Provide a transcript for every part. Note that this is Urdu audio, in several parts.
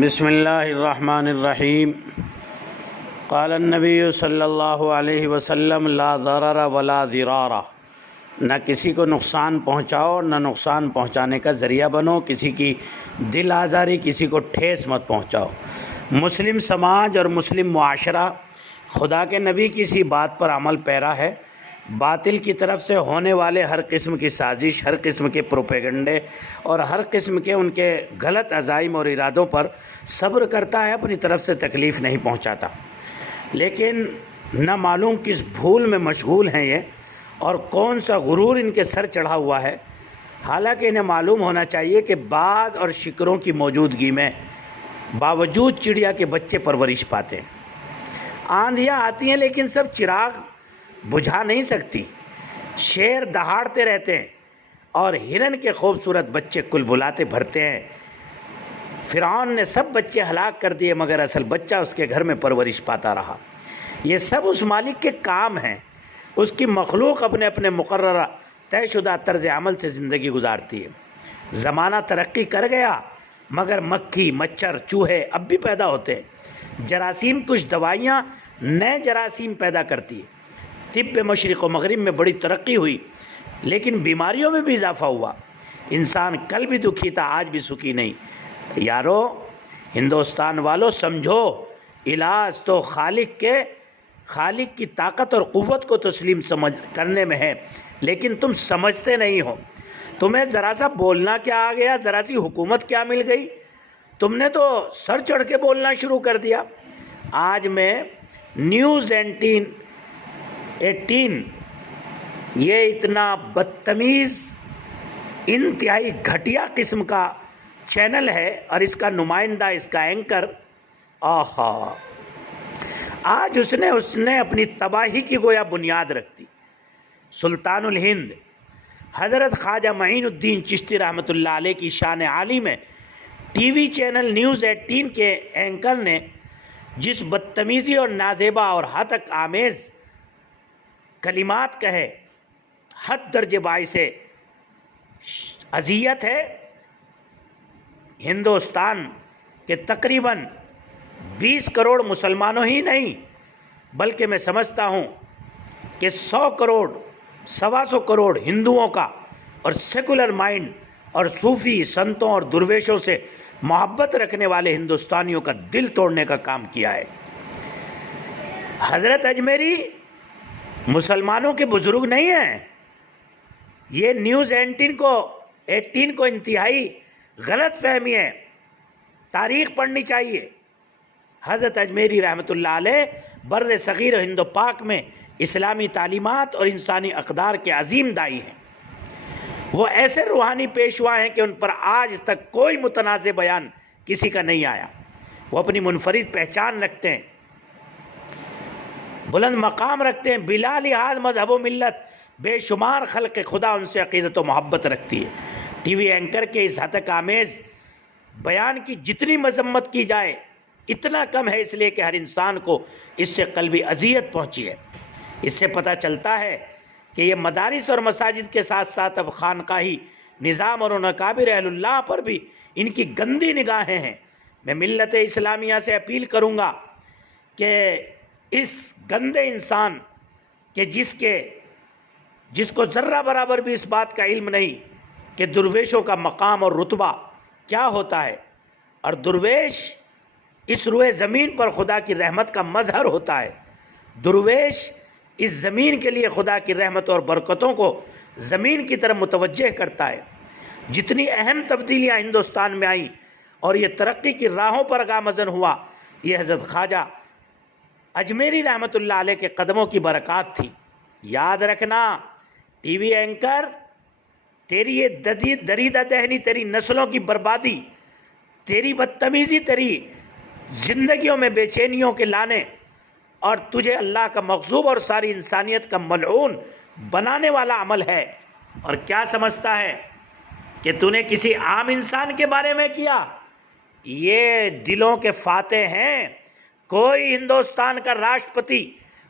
بسم اللہ الرحمن الرحیم قال النبی صلی اللہ علیہ وسلم لا ضرر ولا ضرار، نہ کسی کو نقصان پہنچاؤ نہ نقصان پہنچانے کا ذریعہ بنو، کسی کی دل آزاری، کسی کو ٹھیس مت پہنچاؤ۔ مسلم سماج اور مسلم معاشرہ خدا کے نبی کی اسی بات پر عمل پیرا ہے۔ باطل کی طرف سے ہونے والے ہر قسم کی سازش، ہر قسم کے پروپیگنڈے اور ہر قسم کے ان کے غلط عزائم اور ارادوں پر صبر کرتا ہے، اپنی طرف سے تکلیف نہیں پہنچاتا۔ لیکن نہ معلوم کس بھول میں مشغول ہیں یہ، اور کون سا غرور ان کے سر چڑھا ہوا ہے، حالانکہ انہیں معلوم ہونا چاہیے کہ باز اور شکروں کی موجودگی میں باوجود چڑیا کے بچے پرورش پاتے ہیں۔ آندھیاں آتی ہیں لیکن سب چراغ بجھا نہیں سکتی، شیر دہاڑتے رہتے ہیں اور ہرن کے خوبصورت بچے کل بلاتے بھرتے ہیں۔ فرعون نے سب بچے ہلاک کر دیے مگر اصل بچہ اس کے گھر میں پرورش پاتا رہا۔ یہ سب اس مالک کے کام ہیں، اس کی مخلوق اپنے اپنے مقررہ طے شدہ طرز عمل سے زندگی گزارتی ہے۔ زمانہ ترقی کر گیا مگر مکھی، مچھر، چوہے اب بھی پیدا ہوتے ہیں۔ جراثیم کچھ دوائیاں نئے جراثیم پیدا کرتی ہے۔ طب مشرق و مغرب میں بڑی ترقی ہوئی لیکن بیماریوں میں بھی اضافہ ہوا۔ انسان کل بھی دکھی تھا، آج بھی سکھی نہیں۔ یارو، ہندوستان والو، سمجھو علاج تو خالق کی طاقت اور قوت کو تسلیم کرنے میں ہے، لیکن تم سمجھتے نہیں ہو۔ تمہیں ذرا سا بولنا کیا آ گیا، ذرا سی حکومت کیا مل گئی، تم نے تو سر چڑھ کے بولنا شروع کر دیا۔ آج میں نیوز 18 یہ اتنا بدتمیز، انتہائی گھٹیا قسم کا چینل ہے اور اس کا نمائندہ، اس کا اینکر، آج اس نے اپنی تباہی کی گویا بنیاد رکھ دی۔ سلطان الہند حضرت خواجہ معین الدین چشتی رحمۃ اللہ علیہ کی شان عالی میں ٹی وی چینل نیوز 18 کے اینکر نے جس بدتمیزی اور نازیبا اور ہتک آمیز کلمات کہے، حد درجے باعث اذیت ہے، ہندوستان کے تقریباً 20 کروڑ مسلمانوں ہی نہیں بلکہ میں سمجھتا ہوں کہ 100 کروڑ، 125 کروڑ ہندوؤں کا اور سیکولر مائنڈ اور صوفی سنتوں اور درویشوں سے محبت رکھنے والے ہندوستانیوں کا دل توڑنے کا کام کیا ہے۔ حضرت اجمیری مسلمانوں کے بزرگ نہیں ہیں۔ یہ نیوز 18 کو انتہائی غلط فہمی ہے، تاریخ پڑھنی چاہیے۔ حضرت اجمیری رحمۃ اللہ علیہ بر صغیر ہند و پاک میں اسلامی تعلیمات اور انسانی اقدار کے عظیم داعی ہیں۔ وہ ایسے روحانی پیشوا ہیں کہ ان پر آج تک کوئی متنازع بیان کسی کا نہیں آیا۔ وہ اپنی منفرد پہچان رکھتے ہیں، بلند مقام رکھتے ہیں، بلا لحاظ مذہب و ملت بے شمار خلق خدا ان سے عقیدت و محبت رکھتی ہے۔ ٹی وی اینکر کے اس ہتک آمیز بیان کی جتنی مذمت کی جائے اتنا کم ہے، اس لیے کہ ہر انسان کو اس سے قلبی اذیت پہنچی ہے۔ اس سے پتہ چلتا ہے کہ یہ مدارس اور مساجد کے ساتھ ساتھ اب خانقاہی نظام اور ان اکابر اہل اللہ پر بھی ان کی گندی نگاہیں ہیں۔ میں ملت اسلامیہ سے اپیل کروں گا کہ اس گندے انسان کہ جس کو ذرہ برابر بھی اس بات کا علم نہیں کہ درویشوں کا مقام اور رتبہ کیا ہوتا ہے، اور درویش اس روئے زمین پر خدا کی رحمت کا مظہر ہوتا ہے۔ درویش اس زمین کے لیے خدا کی رحمت اور برکتوں کو زمین کی طرف متوجہ کرتا ہے۔ جتنی اہم تبدیلیاں ہندوستان میں آئیں اور یہ ترقی کی راہوں پر گامزن ہوا، یہ حضرت خواجہ اجمیری رحمۃ اللہ علیہ کے قدموں کی برکات تھی۔ یاد رکھنا ٹی وی اینکر، تیری یہ دریدہ دہنی، تیری نسلوں کی بربادی، تیری بدتمیزی، تیری زندگیوں میں بے چینیوں کے لانے اور تجھے اللہ کا مغضوب اور ساری انسانیت کا ملعون بنانے والا عمل ہے۔ اور کیا سمجھتا ہے کہ تو نے کسی عام انسان کے بارے میں کیا؟ یہ دلوں کے فاتح ہیں۔ کوئی ہندوستان کا راشٹرپتی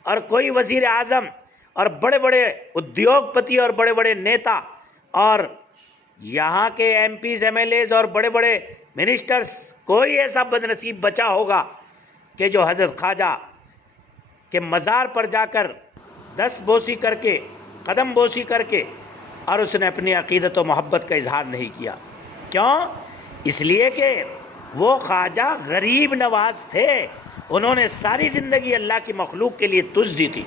اور کوئی وزیر اعظم اور بڑے بڑے ادیوگ پتی اور بڑے بڑے نیتا اور یہاں کے MPs, MLAs اور بڑے بڑے منسٹرز کوئی ایسا بدنصیب بچا ہوگا کہ جو حضرت خواجہ کے مزار پر جا کر دست بوسی کر کے، قدم بوسی کر کے، اور اس نے اپنی عقیدت و محبت کا اظہار نہیں کیا؟ کیوں؟ اس لیے کہ وہ خواجہ غریب نواز تھے، انہوں نے ساری زندگی اللہ کی مخلوق کے لیے تج دی تھی۔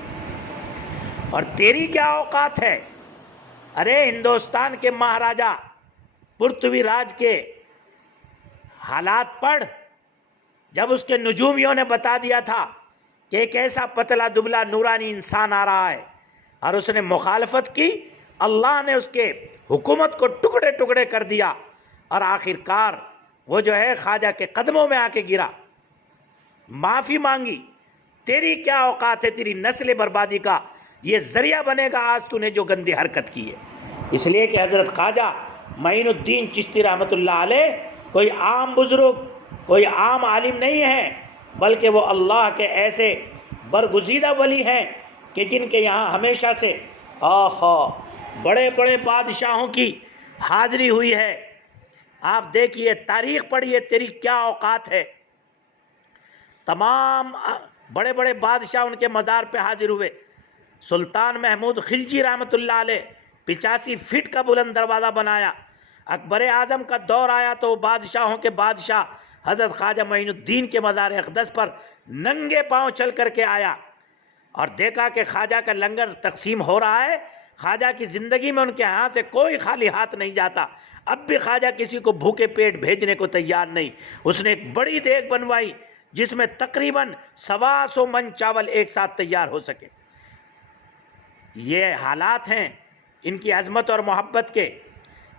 اور تیری کیا اوقات ہے؟ ارے ہندوستان کے مہاراجہ پرتوی راج کے حالات پڑھ، جب اس کے نجومیوں نے بتا دیا تھا کہ ایک ایسا پتلا دبلا نورانی انسان آ رہا ہے، اور اس نے مخالفت کی، اللہ نے اس کے حکومت کو ٹکڑے ٹکڑے کر دیا، اور آخر کار وہ جو ہے خواجہ کے قدموں میں آ کے گرا، معافی مانگی۔ تیری کیا اوقات ہے؟ تیری نسل بربادی کا یہ ذریعہ بنے گا آج تو نے جو گندی حرکت کی ہے۔ اس لیے کہ حضرت خواجہ معین الدین چشتی رحمۃ اللہ علیہ کوئی عام بزرگ، کوئی عام عالم نہیں ہے، بلکہ وہ اللہ کے ایسے برگزیدہ ولی ہیں کہ جن کے یہاں ہمیشہ سے بڑے بڑے بادشاہوں کی حاضری ہوئی ہے۔ آپ دیکھیے، تاریخ پڑھیے، تیری کیا اوقات ہے؟ تمام بڑے بڑے بادشاہ ان کے مزار پہ حاضر ہوئے۔ سلطان محمود خلجی رحمۃ اللہ علیہ 85 فٹ کا بلند دروازہ بنایا۔ اکبر اعظم کا دور آیا تو بادشاہوں کے بادشاہ حضرت خواجہ معین الدین کے مزار اقدس پر ننگے پاؤں چل کر کے آیا اور دیکھا کہ خواجہ کا لنگر تقسیم ہو رہا ہے۔ خواجہ کی زندگی میں ان کے ہاتھ سے کوئی خالی ہاتھ نہیں جاتا، اب بھی خواجہ کسی کو بھوکے پیٹ بھیجنے کو تیار نہیں۔ اس نے ایک بڑی دیگ بنوائی جس میں تقریباً 125 من چاول ایک ساتھ تیار ہو سکے۔ یہ حالات ہیں ان کی عظمت اور محبت کے۔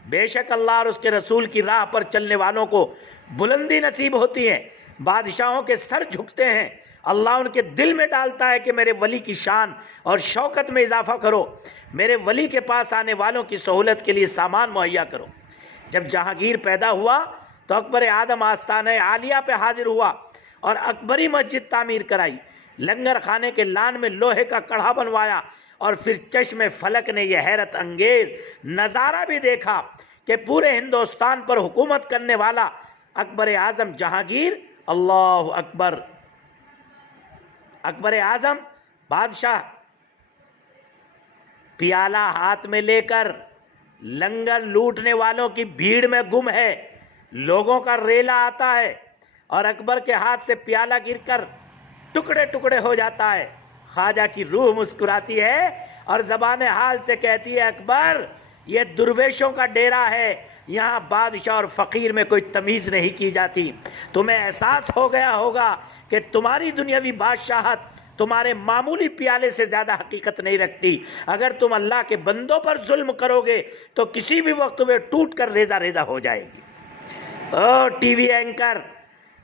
بے شک اللہ اور اس کے رسول کی راہ پر چلنے والوں کو بلندی نصیب ہوتی ہے، بادشاہوں کے سر جھکتے ہیں، اللہ ان کے دل میں ڈالتا ہے کہ میرے ولی کی شان اور شوکت میں اضافہ کرو، میرے ولی کے پاس آنے والوں کی سہولت کے لیے سامان مہیا کرو۔ جب جہانگیر پیدا ہوا تو اکبر اعظم آستانہ عالیہ پہ حاضر ہوا اور اکبری مسجد تعمیر کرائی، لنگر خانے کے لان میں لوہے کا کڑھا بنوایا، اور پھر چشم فلک نے یہ حیرت انگیز نظارہ بھی دیکھا کہ پورے ہندوستان پر حکومت کرنے والا اکبر اعظم جہانگیر، اللہ اکبر، اکبر اعظم بادشاہ پیالہ ہاتھ میں لے کر لنگر لوٹنے والوں کی بھیڑ میں گم ہے، لوگوں کا ریلا آتا ہے اور اکبر کے ہاتھ سے پیالہ گر کر ٹکڑے ٹکڑے ہو جاتا ہے۔ خواجہ کی روح مسکراتی ہے اور زبان حال سے کہتی ہے، اکبر یہ درویشوں کا ڈیرا ہے، یہاں بادشاہ اور فقیر میں کوئی تمیز نہیں کی جاتی۔ تمہیں احساس ہو گیا ہوگا کہ تمہاری دنیاوی بادشاہت تمہارے معمولی پیالے سے زیادہ حقیقت نہیں رکھتی۔ اگر تم اللہ کے بندوں پر ظلم کرو گے تو کسی بھی وقت وہ ٹوٹ کر ریزہ ریزہ ہو جائے گی۔ او ٹی وی اینکر،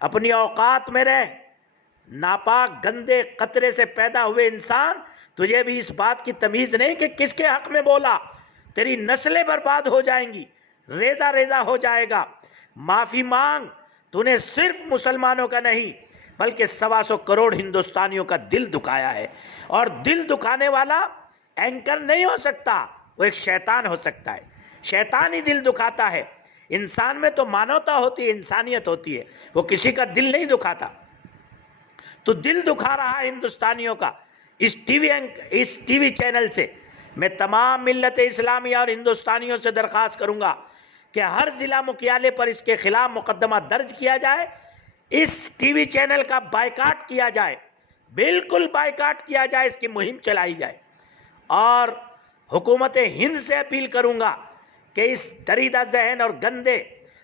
اپنی اوقات میں رہ، ناپاک گندے قطرے سے پیدا ہوئے انسان، تجھے بھی اس بات کی تمیز نہیں کہ کس کے حق میں بولا؟ تیری نسلیں برباد ہو جائیں گی، ریزہ ریزہ ہو جائے گا۔ معافی مانگ، تو نے صرف مسلمانوں کا نہیں بلکہ 125 کروڑ ہندوستانیوں کا دل دکھایا ہے، اور دل دکھانے والا اینکر نہیں ہو سکتا، وہ ایک شیطان ہو سکتا ہے، شیطان ہی دل دکھاتا ہے۔ انسان میں تو مانوتا ہوتی ہے، انسانیت ہوتی ہے، وہ کسی کا دل نہیں دکھاتا۔ تو دل دکھا رہا ہے ہندوستانیوں کا۔ اس ٹی وی چینل سے میں تمام ملت اسلامیہ اور ہندوستانیوں سے درخواست کروں گا کہ ہر ضلع مکھیالے پر اس کے خلاف مقدمہ درج کیا جائے، اس ٹی وی چینل کا بائیکاٹ کیا جائے، بالکل بائیکاٹ کیا جائے، اس کی مہم چلائی جائے۔ اور حکومت ہند سے اپیل کروں گا کہ اس دریدہ ذہن اور گندے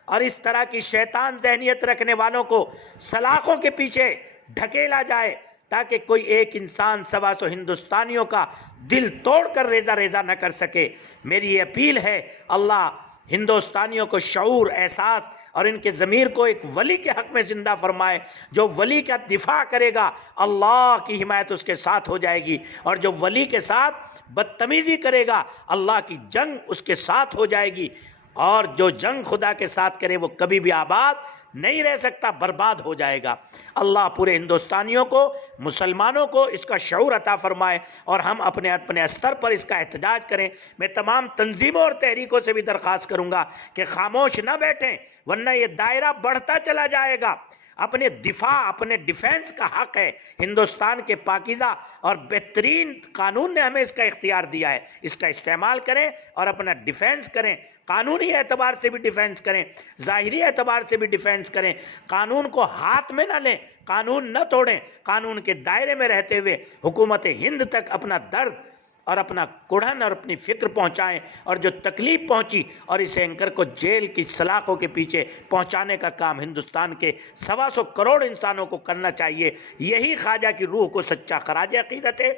اور اس طرح کی شیطان ذہنیت رکھنے والوں کو سلاخوں کے پیچھے ڈھکیلا جائے، تاکہ کوئی ایک انسان 125 ہندوستانیوں کا دل توڑ کر ریزہ ریزہ نہ کر سکے۔ میری یہ اپیل ہے، اللہ ہندوستانیوں کو شعور، احساس اور ان کے ضمیر کو ایک ولی کے حق میں زندہ فرمائے۔ جو ولی کا دفاع کرے گا، اللہ کی حمایت اس کے ساتھ ہو جائے گی، اور جو ولی کے ساتھ بدتمیزی کرے گا، اللہ کی جنگ اس کے ساتھ ہو جائے گی، اور جو جنگ خدا کے ساتھ کرے وہ کبھی بھی آباد نہیں رہ سکتا، برباد ہو جائے گا۔ اللہ پورے ہندوستانیوں کو، مسلمانوں کو اس کا شعور عطا فرمائے اور ہم اپنے اپنے استر پر اس کا احتجاج کریں۔ میں تمام تنظیموں اور تحریکوں سے بھی درخواست کروں گا کہ خاموش نہ بیٹھیں، ورنہ یہ دائرہ بڑھتا چلا جائے گا۔ اپنے دفاع، اپنے ڈیفینس کا حق ہے۔ ہندوستان کے پاکیزہ اور بہترین قانون نے ہمیں اس کا اختیار دیا ہے، اس کا استعمال کریں اور اپنا ڈیفینس کریں۔ قانونی اعتبار سے بھی ڈیفینس کریں، ظاہری اعتبار سے بھی ڈیفینس کریں۔ قانون کو ہاتھ میں نہ لیں، قانون نہ توڑیں، قانون کے دائرے میں رہتے ہوئے حکومت ہند تک اپنا درد اور اپنا کڑھن اور اپنی فکر پہنچائیں، اور جو تکلیف پہنچی اور اس اینکر کو جیل کی سلاخوں کے پیچھے پہنچانے کا کام ہندوستان کے 125 کروڑ انسانوں کو کرنا چاہیے۔ یہی خواجہ کی روح کو سچا خراج عقیدت ہے۔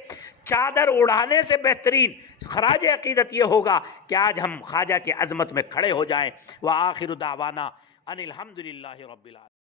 چادر اڑانے سے بہترین خراج عقیدت یہ ہوگا کہ آج ہم خواجہ کی عظمت میں کھڑے ہو جائیں۔ وآخر دعوانا ان الحمدللہ رب العالمین۔